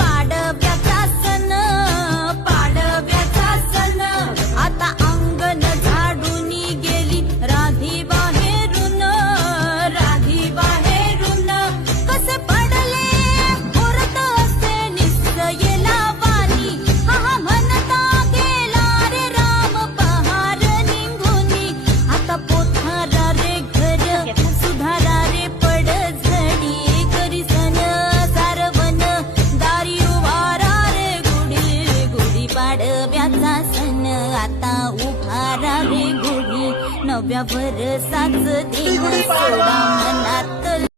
पाडव्याचा सण, पाडव्याचा सण, आता अंगण झाडून गेली राधी बाहेरून, राधी बाहेरून. कसे पडले ओरत असे निसयेला वाणी, हा हा म्हणता गेला रे राम पहार निघूनी. आता पोथारा रे घर सुधारा रे पड झडी, करी सण सारवण दारी उभारा रे गुढी, गुढी पाडव्याचा सण आता उभारा रे गुढी. नव्या भरसाच देह सोडा मनात